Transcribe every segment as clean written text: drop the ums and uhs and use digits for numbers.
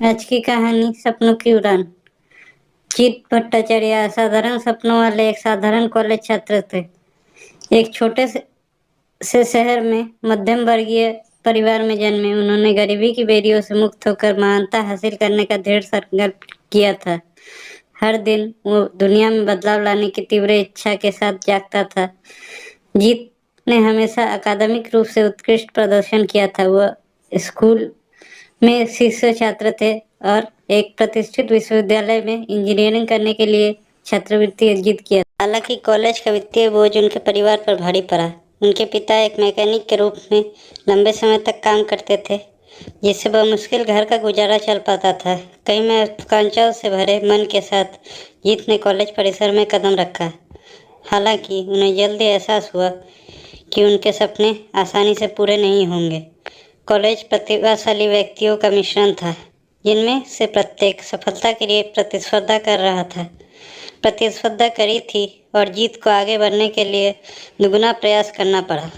आज की कहानी सपनों की उड़ान। जीत भट्टाचार्य असाधारण सपनों वाले एक साधारण कॉलेज छात्र थे। एक छोटे से शहर में मध्यम वर्गीय परिवार में जन्मे उन्होंने गरीबी की बेड़ियों से मुक्त होकर महानता हासिल करने का दृढ़ संकल्प किया था। हर दिन वो दुनिया में बदलाव लाने की तीव्र इच्छा के साथ जागता था। जीत ने हमेशा अकादमिक रूप से उत्कृष्ट प्रदर्शन किया था। वह स्कूल में शीर्ष छात्र थे और एक प्रतिष्ठित विश्वविद्यालय में इंजीनियरिंग करने के लिए छात्रवृत्ति अर्जित किया। हालांकि कॉलेज का वित्तीय बोझ उनके परिवार पर भारी पड़ा। उनके पिता एक मैकेनिक के रूप में लंबे समय तक काम करते थे, जिससे बमुश्किल घर का गुजारा चल पाता था। कई महत्वाकांक्षाओं से भरे मन के साथ जीत ने कॉलेज परिसर में कदम रखा। हालांकि उन्हें जल्दी एहसास हुआ कि उनके सपने आसानी से पूरे नहीं होंगे। कॉलेज प्रतिभाशाली व्यक्तियों का मिश्रण था, जिनमें से प्रत्येक सफलता के लिए प्रतिस्पर्धा कर रहा था। प्रतिस्पर्धा करी थी और जीत को आगे बढ़ने के लिए दुगुना प्रयास करना पड़ा।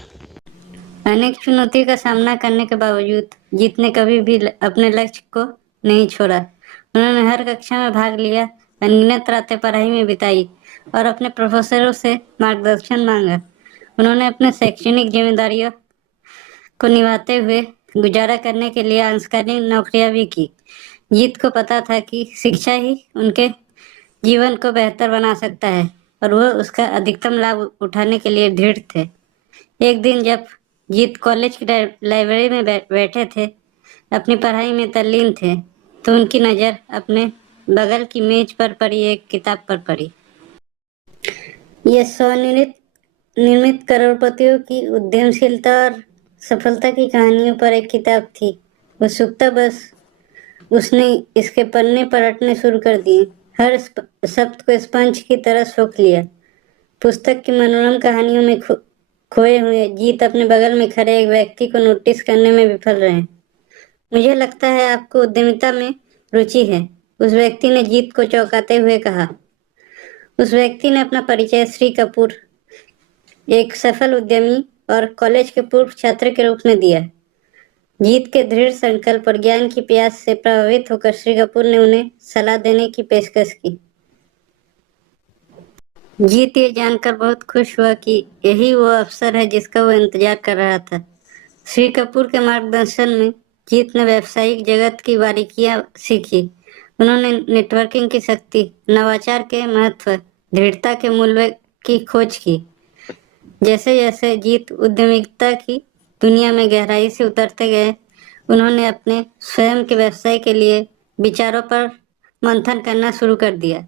अनेक चुनौतियों का सामना करने के बावजूद जीत ने कभी भी अपने लक्ष्य को नहीं छोड़ा। उन्होंने हर कक्षा में भाग लिया, अनगिनत रातें पढ़ाई में बिताई और अपने प्रोफेसरों से मार्गदर्शन मांगा। उन्होंने अपने शैक्षणिक जिम्मेदारियों को निभाते हुए गुजारा करने के लिए अंशकालीन नौकरियां भी की। जीत को पता था कि शिक्षा ही उनके जीवन को बेहतर बना सकता है और वह उसका अधिकतम लाभ उठाने के लिए दृढ़ थे। एक दिन जब जीत कॉलेज की लाइब्रेरी में बैठे थे, अपनी पढ़ाई में तल्लीन थे, तो उनकी नज़र अपने बगल की मेज पर पड़ी एक किताब पर पड़ी। यह स्वनिर्मित निर्मित करोड़पतियों की उद्यमशीलता और सफलता की कहानियों पर एक किताब थी। उत्सुकता बस उसने इसके पन्ने पलटने शुरू कर दिए। हर शब्द को स्पंज की तरह सोख लिया। पुस्तक की मनोरम कहानियों में खोए हुए जीत अपने बगल में खड़े एक व्यक्ति को नोटिस करने में विफल रहे। मुझे लगता है आपको उद्यमिता में रुचि है, उस व्यक्ति ने जीत को चौंकाते हुए कहा। उस व्यक्ति ने अपना परिचय श्री कपूर, एक सफल उद्यमी और कॉलेज के पूर्व छात्र के रूप में दिया। जीत के दृढ़ संकल्प और ज्ञान की प्यास से प्रभावित होकर श्री कपूर ने उन्हें सलाह देने की पेशकश की। जीत ये जानकर बहुत खुश हुआ कि यही वो अवसर है जिसका वो इंतजार कर रहा था। श्री कपूर के मार्गदर्शन में जीत ने व्यावसायिक जगत की बारीकियां सीखी। उन्होंने नेटवर्किंग की शक्ति, नवाचार के महत्व, दृढ़ता के मूल्य की खोज की। जैसे जैसे जीत उद्यमिता की दुनिया में गहराई से उतरते गए, उन्होंने अपने स्वयं के व्यवसाय के लिए विचारों पर मंथन करना शुरू कर दिया।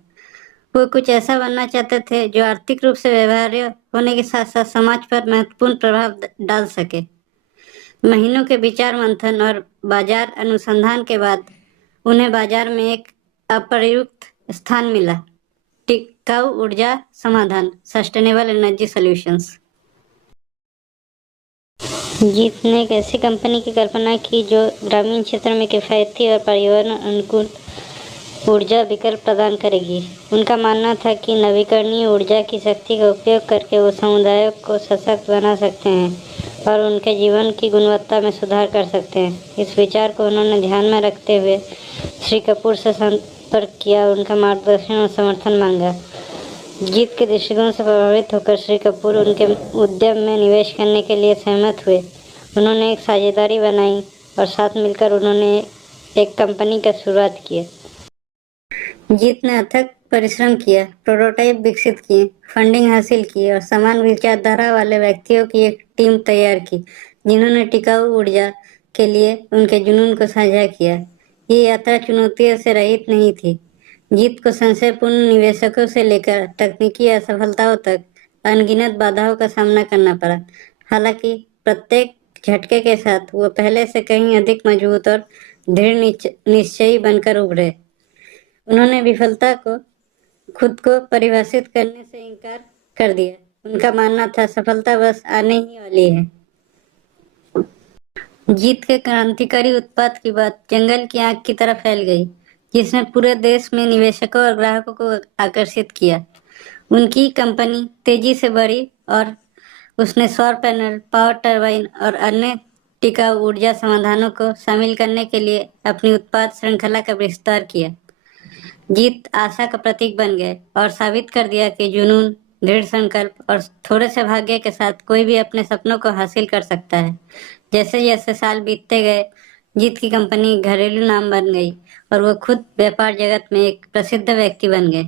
वो कुछ ऐसा बनना चाहते थे जो आर्थिक रूप से व्यवहार्य होने के साथ साथ समाज पर महत्वपूर्ण प्रभाव डाल सके। महीनों के विचार मंथन और बाजार अनुसंधान के बाद उन्हें बाजार में एक अप्रयुक्त स्थान मिला, टिकाऊ ऊर्जा समाधान, सस्टेनेबल एनर्जी सॉल्यूशंस। जीत ने एक ऐसी कंपनी की कल्पना की जो ग्रामीण क्षेत्र में किफायती और पर्यावरण अनुकूल ऊर्जा विकल्प प्रदान करेगी। उनका मानना था कि नवीकरणीय ऊर्जा की शक्ति का उपयोग करके वो समुदायों को सशक्त बना सकते हैं और उनके जीवन की गुणवत्ता में सुधार कर सकते हैं। इस विचार को उन्होंने ध्यान में रखते हुए श्री कपूर से संपर्क किया, उनका मार्गदर्शन और समर्थन मांगा। जीत के दृष्टिकोण से प्रभावित होकर श्री कपूर उनके उद्यम में निवेश करने के लिए सहमत हुए। उन्होंने एक साझेदारी बनाई और साथ मिलकर उन्होंने एक कंपनी का शुरुआत की। जीत ने अथक परिश्रम किया, प्रोटोटाइप विकसित किए, फंडिंग हासिल की और समान विचारधारा वाले व्यक्तियों की एक टीम तैयार की, जिन्होंने टिकाऊ ऊर्जा के लिए उनके जुनून को साझा किया। ये यात्रा चुनौतियों से रहित नहीं थी। जीत को संशयपूर्ण निवेशकों से लेकर तकनीकी असफलताओं तक अनगिनत बाधाओं का सामना करना पड़ा। हालांकि प्रत्येक झटके के साथ वो पहले से कहीं अधिक मजबूत और दृढ़ निश्चयी बनकर उभरे। उन्होंने विफलता को खुद को परिभाषित करने से इनकार कर दिया। उनका मानना था सफलता बस आने ही वाली है। जीत के क्रांतिकारी उत्पाद की बात जंगल की आग की तरह फैल गई, जिसने पूरे देश में निवेशकों और ग्राहकों को आकर्षित किया। उनकी कंपनी तेजी से बढ़ी और उसने सौर पैनल, पावर टरबाइन और अन्य टिकाऊ ऊर्जा समाधानों को शामिल करने के लिए अपनी उत्पाद श्रृंखला का विस्तार किया। जीत आशा का प्रतीक बन गए और साबित कर दिया कि जुनून, दृढ़ संकल्प और थोड़े से भाग्य के साथ कोई भी अपने सपनों को हासिल कर सकता है। जैसे जैसे साल बीतते गए, जीत की कंपनी घरेलू नाम बन गई और वो खुद व्यापार जगत में एक प्रसिद्ध व्यक्ति बन गए।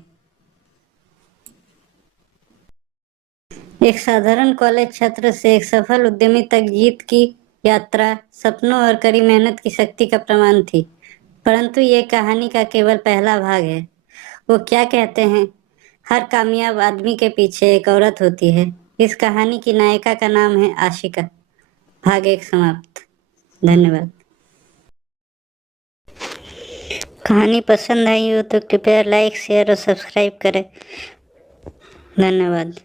एक साधारण कॉलेज छात्र से एक सफल उद्यमी तक जीत की यात्रा सपनों और कड़ी मेहनत की शक्ति का प्रमाण थी। परंतु ये कहानी का केवल पहला भाग है। वो क्या कहते हैं, हर कामयाब आदमी के पीछे एक औरत होती है। इस कहानी की नायिका का नाम है आशिका। भाग 1 समाप्त। धन्यवाद। कहानी पसंद आई हो तो कृपया लाइक, शेयर और सब्सक्राइब करें। धन्यवाद।